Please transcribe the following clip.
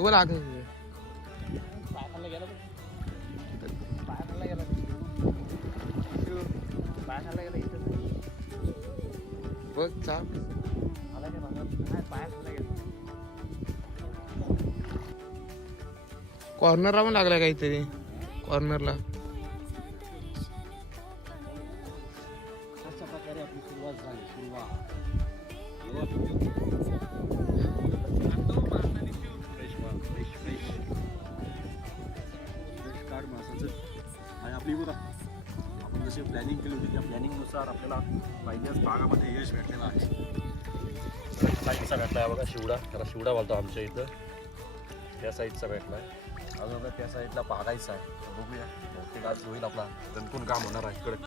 तो लाग पायाखाला गेला पायाखाला गेला पायाखाला गेला इथं बघ चाप मला काय म्हणत पायाखाला गेला कॉर्नरला पण लागलाय काहीतरी कॉर्नरला. अशा प्रकारे आपली सुरुवात झाली. फ्रेश कार्ड मासाचं आणि आपली बघा आपण जशी प्लॅनिंग केली होती त्या प्लॅनिंगनुसार आपल्याला पहिल्याच भागामध्ये यश भेटलेलं आहे. साईडचा भेटला आहे बघा शिवडा, त्याला शिवडा बोलतो आमच्या इथं. त्या साईडचा भेटला आहे अजून त्या साईडला पाहायचा आहे. बघूया बहुतेक आज होईल आपला दणकून काम होणार आहे इकडे.